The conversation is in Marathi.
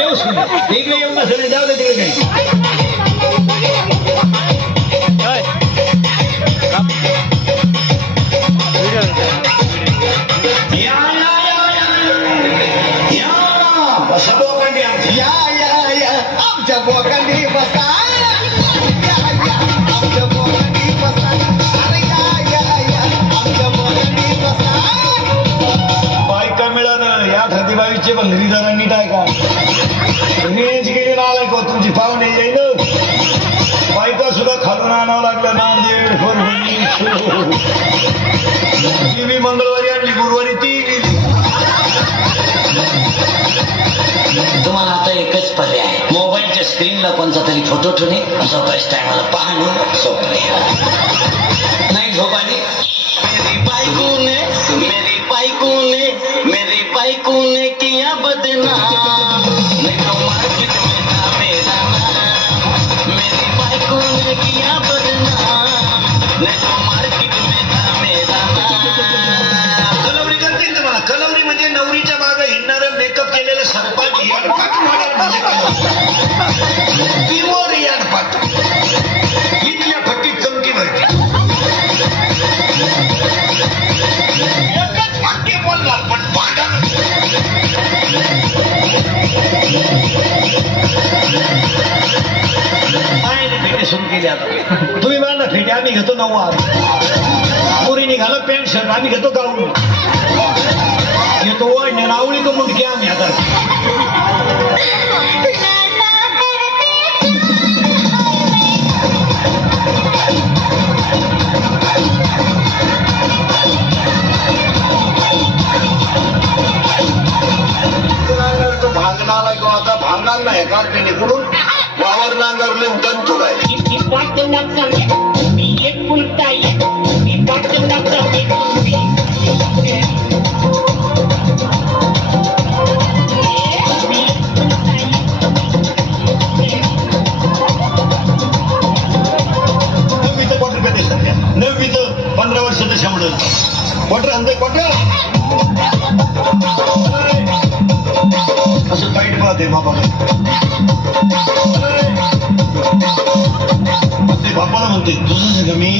देव सुने इकडे येऊन बसले जाऊ दे तिकडे काही आमच्या बोकांडी बसा बायका मिळालं या धर्तीबाईचे भंगरी जरा नीट आहे का रेंज गेली नालाय का तुमची पाहुणे येईल बायका सुद्धा खालून आणावं लागलं नांदेड मी मंगळवारी आणली गुरुवारी ती गेली. तुम्हाला आता एकच पर्याय मोबाईलच्या स्क्रीनला कोणता तरी फोटो ठेवणे झोपायच्या टायमाला पाहणे सोपले नाही झोपाने मेरी बाइको ने किया बदनाम नहीं तो मार्केट में था मेरा नाम मेरी बाइको ने किया बदनाम नहीं तो मार्केट में था मेरा नाम कलवरी करते का तुम्हाला कलवरी म्हणजे नवरीच्या मागे हिंडणारं मेकअप केलेलं सरपाट याडपाट मॉडेल म्हणजे प्युअर याडपाट इथल्या फट्टीत चमकी भरते एकच वाक्य बोलणार पण भांडण फेटे सुरू केले आता तुम्ही मला फेटे आम्ही घेतो नऊवार पुरी निघालं पॅन्ट शर्ट आम्ही घेतो गाऊन घेतो वळणे नावळी तो मुंडके आम्ही आता भांगणाला किंवा आता भांगाल नाही कार्टिनी कडून वावर नांगरले उदन तुलाय नववीचं क्वार्टर पेते सध्या 9वीचं 15 वर्षाचं शंभर क्वार्टर आणतंय क्वार्टर असं टाईट पाहते बाबाला बापाला म्हणते तुझं सगळं मी